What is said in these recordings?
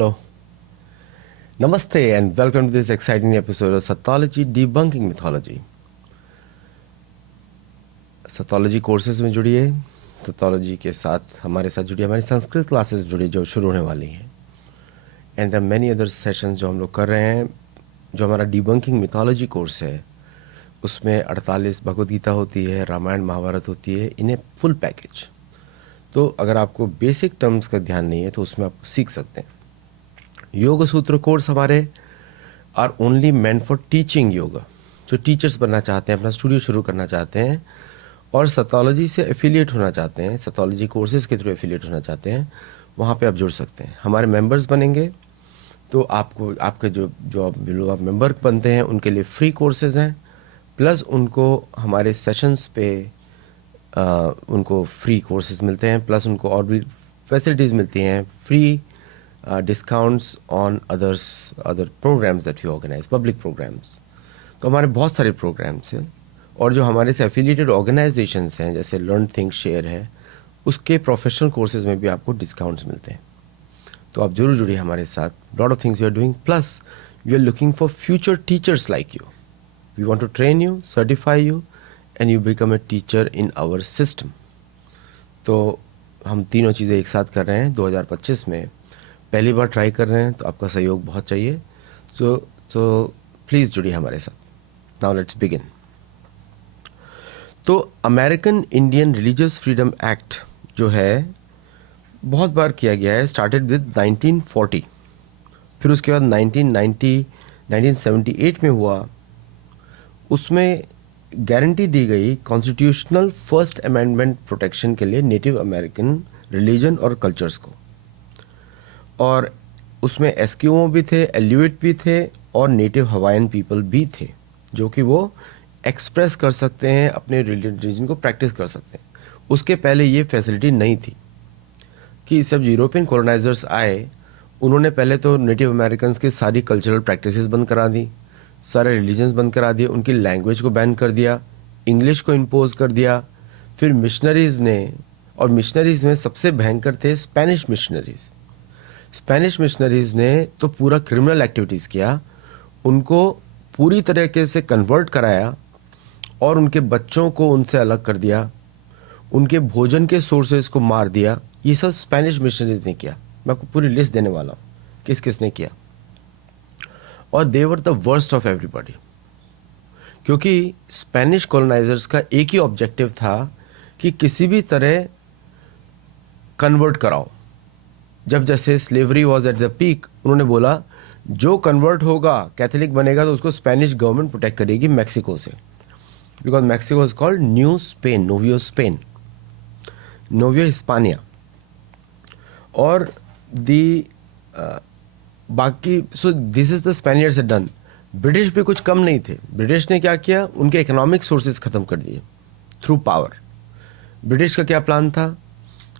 Hello. Namaste and welcome to this exciting episode of Sathology Debunking Mythology. Sathology courses में जुड़िए, Sathology के साथ हमारे साथ जुड़िए, हमारी संस्कृत क्लासेस जुड़िए जो शुरू होने वाली हैं. And the many other sessions जो हम लोग कर रहे हैं, जो हमारा डिबंकिंग मिथोलॉजी कोर्स है, उसमें 48 भगवद गीता होती है, रामायण महाभारत होती है, इन ए फुल पैकेज. तो अगर आपको बेसिक टर्म्स का ध्यान नहीं है तो उसमें आप सीख सकते हैं. योग सूत्र कोर्स हमारे are only meant for teaching yoga. जो टीचर्स बनना चाहते हैं, अपना स्टूडियो शुरू करना चाहते हैं और सतोलॉजी से एफिलिएट होना चाहते हैं, सतोलॉजी कोर्सेज के थ्रू एफिलिएट होना चाहते हैं, वहाँ पे आप जुड़ सकते हैं. हमारे मेंबर्स बनेंगे तो आपको आपके जो लोग आप मेंबर बनते हैं उनके लिए फ्री कोर्सेज हैं, प्लस उनको हमारे सेशंस पे उनको फ्री कोर्सेज मिलते हैं, प्लस उनको और भी फैसिलिटीज़ मिलती हैं, free discounts on other programmes that we organise, public programmes. तो हमारे बहुत सारे प्रोग्राम्स हैं और जो हमारे से एफिलिएटेड ऑर्गेनाइजेशंस हैं जैसे लर्न थिंक शेयर है, उसके प्रोफेशनल कोर्सेज में भी आपको डिस्काउंट्स मिलते हैं. तो आप जरूर जुड़िए हमारे साथ. Lot of things we are doing, plus we are looking for future teachers like you. We want to train you, certify you and you become a teacher in our system. तो हम तीनों चीज़ें एक साथ कर रहे हैं 2025 में. पहली बार ट्राई कर रहे हैं तो आपका सहयोग बहुत चाहिए. सो प्लीज़ जुड़िए हमारे साथ. Now let's begin. तो American Indian religious freedom act जो है बहुत बार किया गया है. स्टार्टेड विद 1940, फिर उसके बाद 1978 में हुआ. उसमें गारंटी दी गई कॉन्स्टिट्यूशनल फर्स्ट अमेंडमेंट प्रोटेक्शन के लिए नेटिव अमेरिकन रिलीजन और कल्चर्स को. और उसमें एस्किमो भी थे, एल्यूट भी थे और नेटिव हवाईन पीपल भी थे, जो कि वो एक्सप्रेस कर सकते हैं, अपने रिलीजन को प्रैक्टिस कर सकते हैं. उसके पहले ये फैसिलिटी नहीं थी कि जब यूरोपियन कॉलोनाइजर्स आए, उन्होंने पहले तो नेटिव अमेरिकन्स की सारी कल्चरल प्रैक्टिसेस बंद करा दी, सारे रिलीजन्स बंद करा दिए, उनकी लैंग्वेज को बैन कर दिया, इंग्लिश को इम्पोज कर दिया. फिर मिशनरीज़ ने, और मिशनरीज़ में सबसे भयंकर थे स्पेनिश मिशनरीज़. स्पेनिश मिशनरीज़ ने तो पूरा क्रिमिनल एक्टिविटीज़ किया, उनको पूरी तरीके से कन्वर्ट कराया और उनके बच्चों को उनसे अलग कर दिया, उनके भोजन के सोर्सेज को मार दिया. ये सब स्पेनिश मिशनरीज ने किया. मैं आपको पूरी लिस्ट देने वाला हूँ किस किस ने किया. और they were the worst of everybody, क्योंकि स्पेनिश कॉलोनाइजर्स का एक ही ऑब्जेक्टिव था कि किसी भी तरह कन्वर्ट कराओ. जब जैसे slavery was at the peak, उन्होंने बोला जो कन्वर्ट होगा, कैथोलिक बनेगा, तो उसको स्पेनिश गवर्नमेंट प्रोटेक्ट करेगी मेक्सिको से. Because Mexico is called New Spain, नोवियो स्पेन, नोवियो हिस्पानिया. और दी बाकी, so this is the Spaniards had done. British भी कुछ कम नहीं थे. ब्रिटिश ने क्या किया, उनके इकोनॉमिक सोर्सेज खत्म कर दिए थ्रू पावर. ब्रिटिश का क्या प्लान था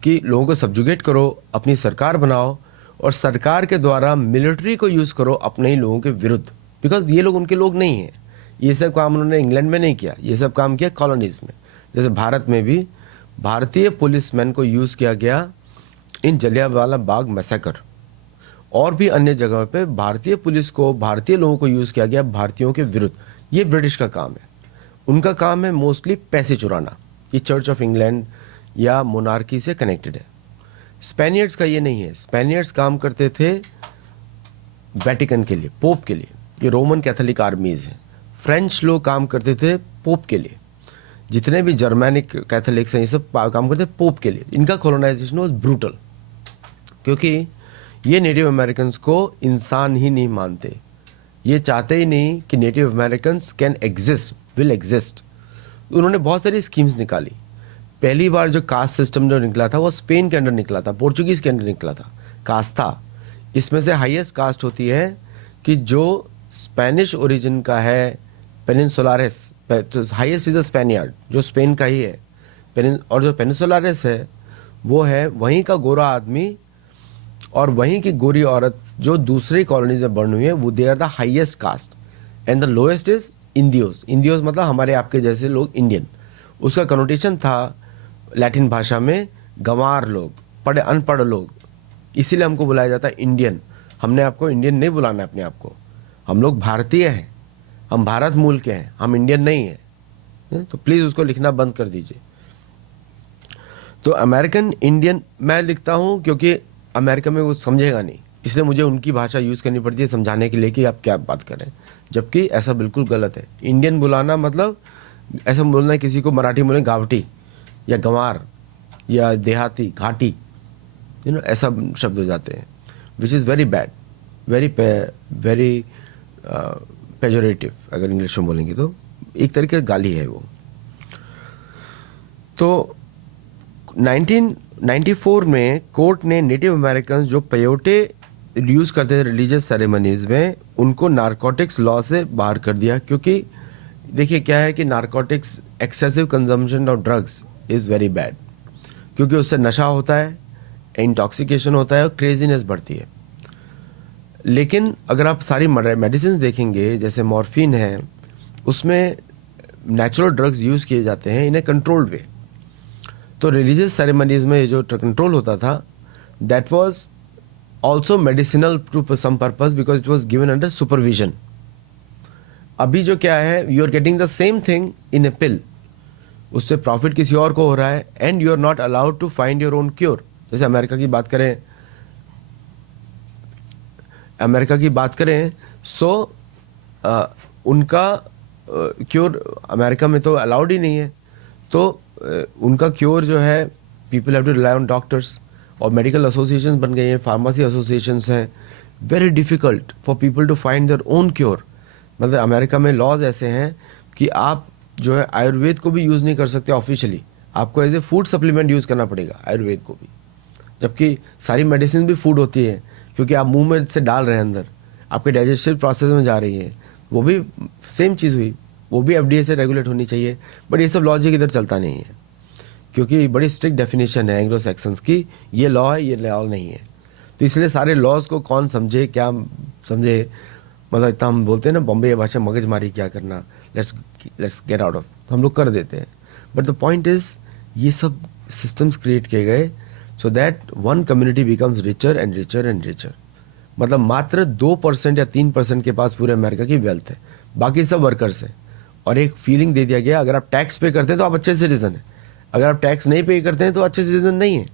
कि लोगों को सब्जुगेट करो, अपनी सरकार बनाओ और सरकार के द्वारा मिलिट्री को यूज़ करो अपने ही लोगों के विरुद्ध. बिकॉज ये लोग उनके लोग नहीं हैं. ये सब काम उन्होंने इंग्लैंड में नहीं किया, ये सब काम किया कॉलोनीज में. जैसे भारत में भी भारतीय पुलिसमैन को यूज़ किया गया इन जलियांवाला बाग मैसेकर, और भी अन्य जगह पे भारतीय पुलिस को, भारतीय लोगों को यूज़ किया गया भारतीयों के विरुद्ध. ये ब्रिटिश का काम है. उनका काम है मोस्टली पैसे चुराना. ये चर्च ऑफ इंग्लैंड या मोनार्की से कनेक्टेड है. स्पेनियर्ड्स का ये नहीं है. स्पेनियर्ड्स काम करते थे वेटिकन के लिए, पोप के लिए. ये रोमन कैथोलिक आर्मीज हैं. फ्रेंच लोग काम करते थे पोप के लिए. जितने भी जर्मैनिक कैथोलिक्स हैं, ये सब काम करते थे पोप के लिए. इनका कॉलोनाइजेशन वाज ब्रूटल, क्योंकि ये नेटिव अमेरिकन्स को इंसान ही नहीं मानते. ये चाहते ही नहीं कि native Americans can exist, will exist. उन्होंने बहुत सारी स्कीम्स निकाली. पहली बार जो कास्ट सिस्टम जो निकला था वो स्पेन के अंडर निकला था, पोर्चुगीज के अंडर निकला था. कास्ट था, इसमें से हाईएस्ट कास्ट होती है कि जो स्पेनिश ओरिजिन का है, पेनिनसुलारेस, हाईएस्ट इज अ स्पेनियार्ड, जो स्पेन का ही है. और जो पेनिनसुलारेस है वो है वहीं का गोरा आदमी और वहीं की गोरी औरत जो दूसरी कॉलोनीज में बर्न हुई है, वो they are the highest caste. And the lowest is इंडियोज. इंडियोज मतलब हमारे आपके जैसे लोग, इंडियन. उसका कनोटेशन था लैटिन भाषा में गंवार लोग, अनपढ़ लोग. इसीलिए हमको बुलाया जाता है इंडियन. हमने आपको इंडियन नहीं बुलाना है अपने आप को, हम लोग भारतीय हैं, हम भारत मूल के हैं, हम इंडियन नहीं हैं। तो प्लीज़ उसको लिखना बंद कर दीजिए। तो अमेरिकन इंडियन मैं लिखता हूँ क्योंकि अमेरिका में वो समझेगा नहीं, इसलिए मुझे उनकी भाषा यूज़ करनी पड़ती है समझाने के लिए कि आप क्या बात कर रहे हैं, जबकि ऐसा बिल्कुल गलत है। इंडियन बुलाना मतलब ऐसा बोलना है किसी को, मराठी में गावटी या गंवार या देहाती, घाटी, ऐसा शब्द हो जाते हैं, which is very bad, very pejorative. अगर इंग्लिश में बोलेंगे तो एक तरीके की गाली है वो। तो 1994 में कोर्ट ने नेटिव अमेरिकन जो पेयोटे यूज़ करते थे रिलीजियस सेरेमनीज में, उनको नारकोटिक्स लॉ से बाहर कर दिया। क्योंकि देखिए क्या है कि narcotics, excessive consumption of drugs is very bad, क्योंकि उससे नशा होता है, इंटॉक्सिकेशन होता है और क्रेजीनेस बढ़ती है। लेकिन अगर आप सारी मेडिसिन देखेंगे, जैसे मॉर्फिन है, उसमें नेचुरल ड्रग्स यूज़ किए जाते हैं इन ए कंट्रोल्ड वे। तो रिलीजियस सेरेमनीज में जो कंट्रोल होता था, that was also medicinal to some purpose because it was given under supervision. अभी जो क्या है, you are getting the same thing in a pill, उससे प्रॉफिट किसी और को हो रहा है, and you are not allowed to find your own cure. जैसे अमेरिका की बात करें, सो उनका क्योर अमेरिका में तो अलाउड ही नहीं है। तो उनका क्योर जो है, people have to rely on doctors, और मेडिकल एसोसिएशंस बन गई हैं, फार्मेसी एसोसिएशंस हैं। Very difficult for people to find their own cure. मतलब अमेरिका में लॉज ऐसे हैं कि आप जो है आयुर्वेद को भी यूज़ नहीं कर सकते ऑफिशियली, आपको as a food supplement use करना पड़ेगा आयुर्वेद को भी, जबकि सारी मेडिसिन भी फूड होती है, क्योंकि आप मुंह में से डाल रहे हैं, अंदर आपके डाइजेस्टिव प्रोसेस में जा रही है, वो भी सेम चीज़ हुई, वो भी एफडीए से रेगुलेट होनी चाहिए। बट ये सब लॉजिक इधर चलता नहीं है, क्योंकि बड़ी स्ट्रिक्ट डेफिनेशन है एंग्लो सेक्शंस की, ये लॉ है, ये लॉ नहीं है। तो इसलिए सारे लॉज को कौन समझे, क्या समझे, मतलब इतना हम बोलते हैं ना बॉम्बे भाषा, मगजमारी क्या करना, लेट्स गेट आउट ऑफ, तो हम लोग कर देते हैं। बट द पॉइंट इज, ये सब सिस्टम्स क्रिएट किए गए so that one community becomes richer and richer and richer. मतलब मात्र 2% या 3% के पास पूरे अमेरिका की वेल्थ है, बाकी सब वर्कर्स है। और एक फीलिंग दे दिया गया, अगर आप टैक्स पे करते हैं तो आप अच्छे सिटीजन हैं, अगर आप टैक्स नहीं पे करते हैं तो अच्छे सिटीजन नहीं है।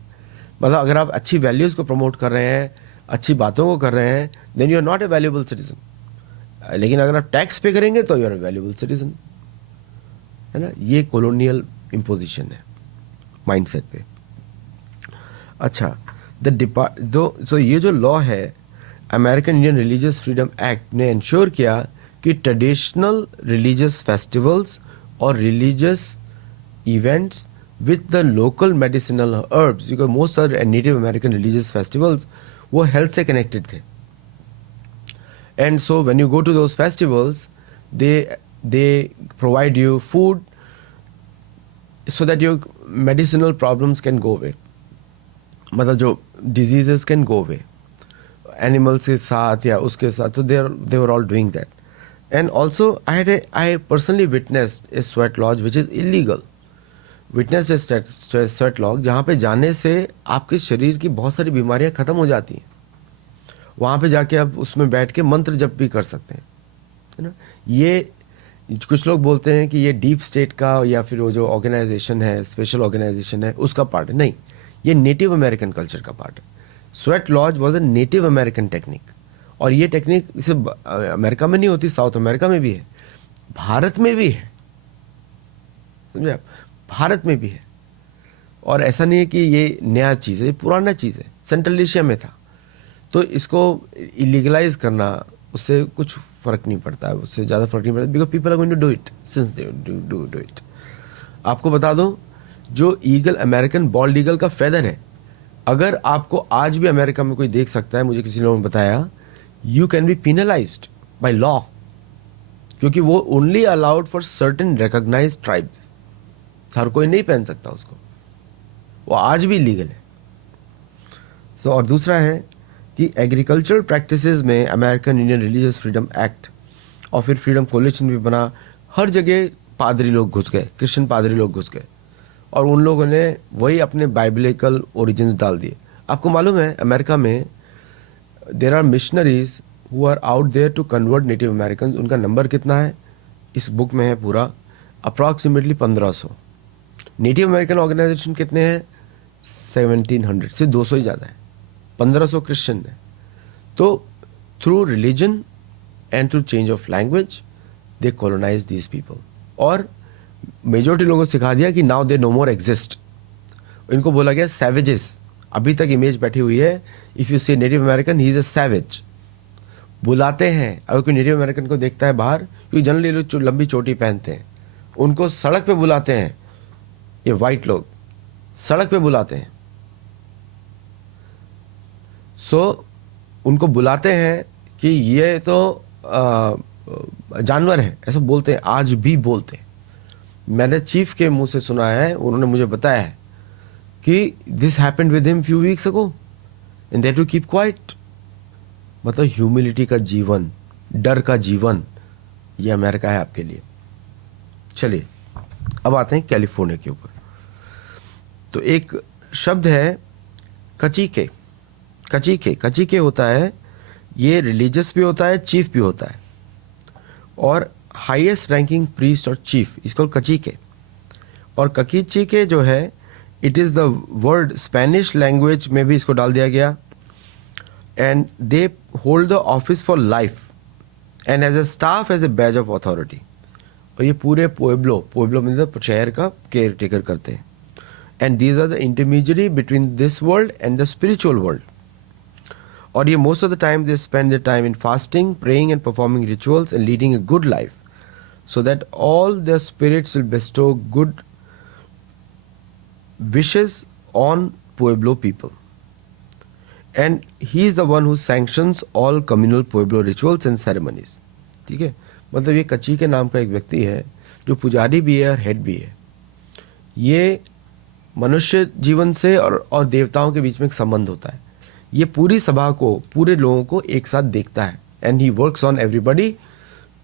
मतलब अगर आप अच्छी वैल्यूज़ को प्रमोट कर रहे हैं, अच्छी बातों को कर रहे हैं, then you are not a valuable citizen. लेकिन अगर आप टैक्स पे करेंगे तो you are a valuable citizen, है ना। ये कॉलोनियल इम्पोजिशन है माइंडसेट पे। अच्छा, तो ये जो लॉ है, American Indian religious freedom act ने इंश्योर किया कि ट्रेडिशनल रिलीजियस फेस्टिवल्स और religious events with the local medicinal herbs, because most are native American religious festivals, वो हेल्थ से कनेक्टेड थे। And so when you go to those festivals, they provide you food so that your medicinal problems can go away, मतलब जो diseases can go away animals के साथ या उसके साथ। तो they were all doing that. And also I personally witnessed a sweat lodge which is illegal. Witnessed a sweat lodge जहाँ पे जाने से आपके शरीर की बहुत सारी बीमारियाँ ख़त्म हो जाती हैं। वहाँ पे जाके आप उसमें बैठ के मंत्र जप भी कर सकते हैं, है ना। ये कुछ लोग बोलते हैं कि ये डीप स्टेट का या फिर वो जो ऑर्गेनाइजेशन है, स्पेशल ऑर्गेनाइजेशन है, उसका पार्ट है। नहीं, ये नेटिव अमेरिकन कल्चर का पार्ट है। Sweat lodge was a native American technique, और ये टेक्निक सिर्फ अमेरिका में नहीं होती, साउथ अमेरिका में भी है, भारत में भी है, समझे आप, भारत में भी है। और ऐसा नहीं है कि ये नया चीज़ है, ये पुराना चीज़ है, सेंट्रल एशिया में था। तो इसको इलीगलाइज करना, उससे कुछ फ़र्क नहीं पड़ता है, उससे ज़्यादा फ़र्क नहीं पड़ता, because people are going to do it since they do it. आपको बता दूं, जो ईगल, अमेरिकन बॉल्ड ईगल का फेदर है, अगर आपको आज भी अमेरिका में कोई देख सकता है, मुझे किसी लोगों ने बताया, you can be penalised by law, क्योंकि वो only allowed for certain recognised tribes, हर कोई नहीं पहन सकता उसको, वो आज भी लीगल है। सो और दूसरा है कि एग्रीकल्चरल प्रैक्टिसेस में American Indian religious freedom act और फिर फ्रीडम कोलिशन भी बना, हर जगह पादरी लोग घुस गए, क्रिश्चियन पादरी लोग घुस गए, और उन लोगों ने वही अपने बाइबलिकल ओरिजिन्स डाल दिए। आपको मालूम है अमेरिका में there are missionaries who are out there to convert native American. उनका नंबर कितना है इस बुक में है पूरा, अप्रॉक्सीमेटली 1500. नेटिव अमेरिकन ऑर्गेनाइजेशन कितने हैं? 1700 से 200 ही ज़्यादा है. 1500 क्रिश्चियन है. तो through religion and through change of language they colonise these people. और मेजोरिटी लोगों को सिखा दिया कि now they no more exist. इनको बोला गया सैवेजेस. अभी तक इमेज बैठी हुई है, इफ़ यू से native American he is a savage. बुलाते हैं. अगर कोई नेटिव अमेरिकन को देखता है बाहर, क्योंकि जनरली लोग लंबी चोटी पहनते हैं, उनको सड़क पे बुलाते हैं. ये वाइट लोग सड़क पे बुलाते हैं. सो उनको बुलाते हैं कि ये तो जानवर है, ऐसा बोलते हैं, आज भी बोलते हैं. मैंने चीफ के मुंह से सुना है, उन्होंने मुझे बताया है कि this happened with him few weeks ago and they to keep quiet. मतलब ह्यूमिलिटी का जीवन, डर का जीवन, ये अमेरिका है आपके लिए. चलिए अब आते हैं कैलिफोर्निया के ऊपर. तो एक शब्द है कचीके. कचीके होता है, ये रिलीजियस भी होता है, चीफ भी होता है. और हाईएस्ट रैंकिंग प्रीस्ट और चीफ, इसको कचीके. और कचीके जो है, it is the word Spanish language में भी इसको डाल दिया गया. And they hold the office for life and as a staff as a badge of authority. और ये पूरे पोएब्लो मतलब शहर का केयर टेकर करते हैं. And these are the intermediate between this world and the spiritual world. और ये most of the time they spend the time in fasting, praying and performing rituals and leading a good life, so that all their spirits will bestow good wishes on Pueblo people. And he is the one who sanctions all communal Pueblo rituals and ceremonies. ठीक है, मतलब ये कच्ची के नाम का एक व्यक्ति है जो पुजारी भी है और हेड भी है. ये मनुष्य जीवन से और देवताओं के बीच में एक संबंध होता है. ये पूरी सभा को, पूरे लोगों को एक साथ देखता है. And he works on everybody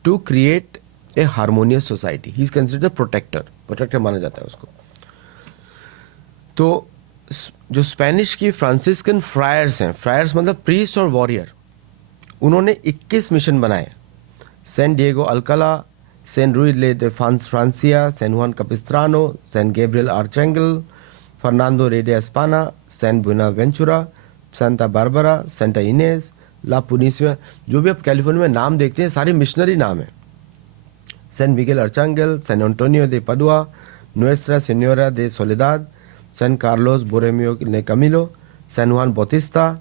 to create a harmonious society. He is considered protector माना जाता है उसको. तो जो स्पेनिश की फ्रांसिस्कन फ्रायर्स हैं, फ्रायर्स मतलब प्रीस्ट और वॉरियर, उन्होंने 21 मिशन बनाए. सैन डिएगो अल्कला, सैन रूई de Francia, San Juan Capistrano, San Gabriel Archangel, Fernando Rey de España, San Buenaventura, Santa Barbara, Santa Inés, ला पुनिसिया. जो भी आप कैलिफोर्निया में नाम देखते हैं सारे मिशनरी नाम है. San Miguel Arcángel, San Antonio de Padua, Nuestra Señora de Soledad, San Carlos Borromeo de Camilo, San Juan Bautista,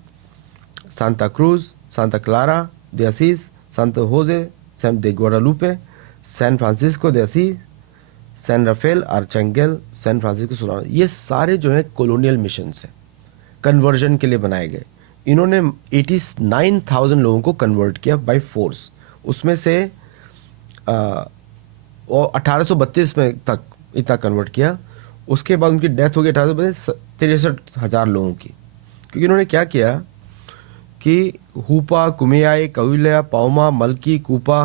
Santa Cruz, Santa Clara de Asís, Santo José, San de Guadalupe, San Francisco de Asís, San Rafael Arcángel, San Francisco Solano. ये सारे जो है colonial missions हैं, conversion के लिए बनाए गए. इन्होंने 89,000 लोगों को कन्वर्ट किया बाय फोर्स. उसमें से और 1832 में तक इतना कन्वर्ट किया. उसके बाद उनकी डेथ हो गई 63,000 लोगों की. क्योंकि इन्होंने क्या किया कि हुपा, कुमियाई, कविलिया, पाओमा, मल्की, कूपा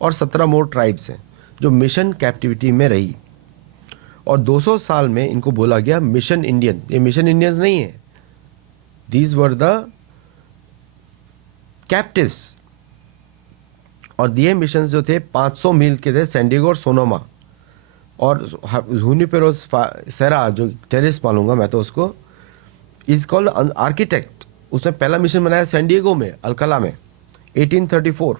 और 17 मोर ट्राइब्स हैं जो मिशन कैप्टिविटी में रही. और 200 साल में इनको बोला गया मिशन इंडियन. ये मिशन इंडियंस नहीं है, दीज वर द कैप्टिव्स. और ये मिशन जो थे 500 मील के थे, सैंडिगो और सोनोमा. और जूनिपेरो सेरा जो टेरिस मानूंगा मैं तो उसको, इज कॉल्ड आर्किटेक्ट. उसने पहला मिशन बनाया सैंडिगो में, अल्कला में 1834.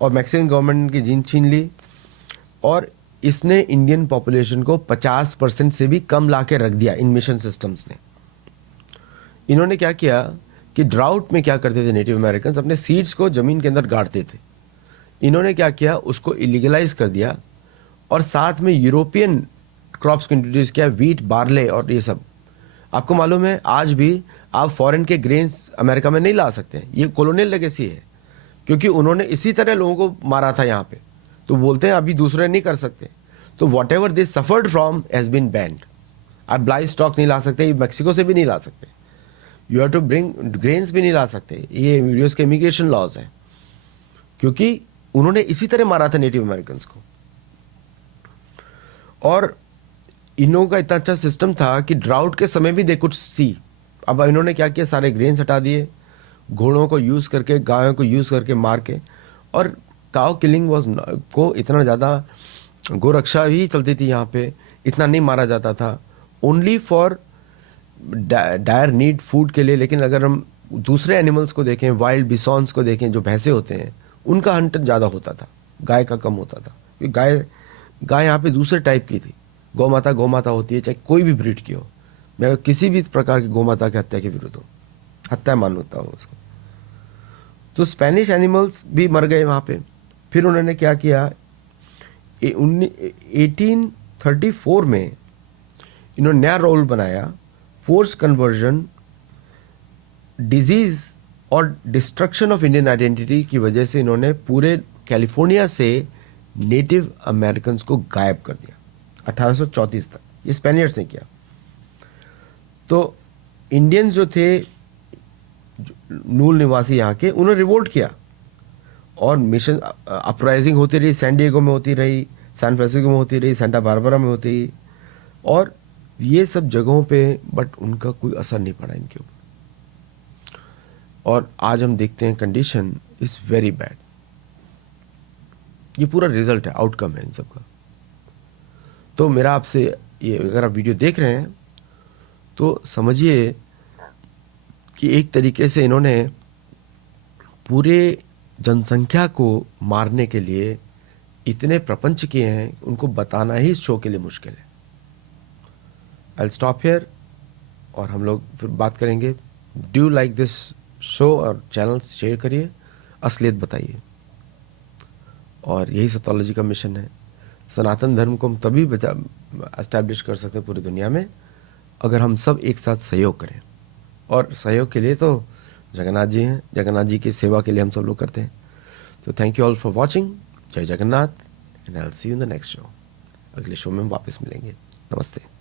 और मैक्सिकन गवर्नमेंट की जीन छीन ली. और इसने इंडियन पॉपुलेशन को 50% से भी कम ला के रख दिया इन मिशन सिस्टम्स ने. इन्होंने क्या किया कि ड्राउट में क्या करते थे नेटिव अमेरिकन, अपने सीड्स को जमीन के अंदर गाड़ते थे. इन्होंने क्या किया, उसको इलीगलाइज कर दिया और साथ में यूरोपियन क्रॉप्स को इंट्रोड्यूस किया, वीट, बार्ले और ये सब. आपको मालूम है आज भी आप फॉरेन के ग्रेन्स अमेरिका में नहीं ला सकते. ये कॉलोनियल लेगेसी है, क्योंकि उन्होंने इसी तरह लोगों को मारा था यहाँ पे. तो बोलते हैं अभी दूसरे नहीं कर सकते. तो whatever they suffered from has been banned. आप ब्लाइव स्टॉक नहीं ला सकते, मैक्सिको से भी नहीं ला सकते. You have to bring grains भी नहीं ला सकते. ये यूएस के इमिग्रेशन लॉज हैं, क्योंकि उन्होंने इसी तरह मारा था नेटिव अमेरिकन को. और इन लोगों का इतना अच्छा सिस्टम था कि ड्राउट के समय भी दे कुड सी. अब इन्होंने क्या किया, सारे ग्रेन्स हटा दिए, घोड़ों को यूज़ करके, गायों को यूज़ करके मार के। और काउ किलिंग वाज को इतना ज़्यादा, गोरक्षा भी चलती थी यहाँ पे, इतना नहीं मारा जाता था, only for dire need food के लिए। लेकिन अगर हम दूसरे एनिमल्स को देखें, वाइल्ड बिसॉन्स को देखें, जो भैंसे होते हैं, उनका हंट ज़्यादा होता था, गाय का कम होता था। क्योंकि गाय यहाँ पे दूसरे टाइप की थी। गौ माता होती है, चाहे कोई भी ब्रीड की हो। मैं किसी भी प्रकार की गौ माता की हत्या के विरुद्ध हूँ, हत्या मानता हूँ उसको। तो स्पेनिश एनिमल्स भी मर गए वहाँ पे। फिर उन्होंने क्या किया, 1834 में इन्होंने नया रोल बनाया, फोर्स कन्वर्जन, डिजीज और डिस्ट्रक्शन ऑफ इंडियन आइडेंटिटी की वजह से इन्होंने पूरे कैलिफोर्निया से नेटिव अमेरिकन्स को गायब कर दिया 1834 तक। ये स्पेनियर्स ने किया। तो इंडियंस जो थे, मूल निवासी यहाँ के, उन्होंने रिवोल्ट किया और मिशन अपराइजिंग होती रही। सैन डिएगो में होती रही, सैन फ्रांसिस्को में होती रही, सेंटा बारबरा में होती रही, और ये सब जगहों पे, बट उनका कोई असर नहीं पड़ा इनके ऊपर। और आज हम देखते हैं कंडीशन इज वेरी बैड। ये पूरा रिजल्ट है, आउटकम है इन सब का। तो मेरा आपसे ये, अगर आप वीडियो देख रहे हैं तो समझिए कि एक तरीके से इन्होंने पूरे जनसंख्या को मारने के लिए इतने प्रपंच किए हैं, उनको बताना ही इस शो के लिए मुश्किल है। आई स्टॉप हियर और हम लोग फिर बात करेंगे। डू लाइक दिस शो और चैनल शेयर करिए, असलियत बताइए। और यही सतोलॉजी का मिशन है। सनातन धर्म को हम तभी एस्टैब्लिश कर सकते हैं पूरी दुनिया में, अगर हम सब एक साथ सहयोग करें। और सहयोग के लिए तो जगन्नाथ जी हैं, जगन्नाथ जी की सेवा के लिए हम सब लोग करते हैं। तो thank you all for watching. जय Jagannath, and I will see you in the next show. अगले शो में हम वापस मिलेंगे। नमस्ते।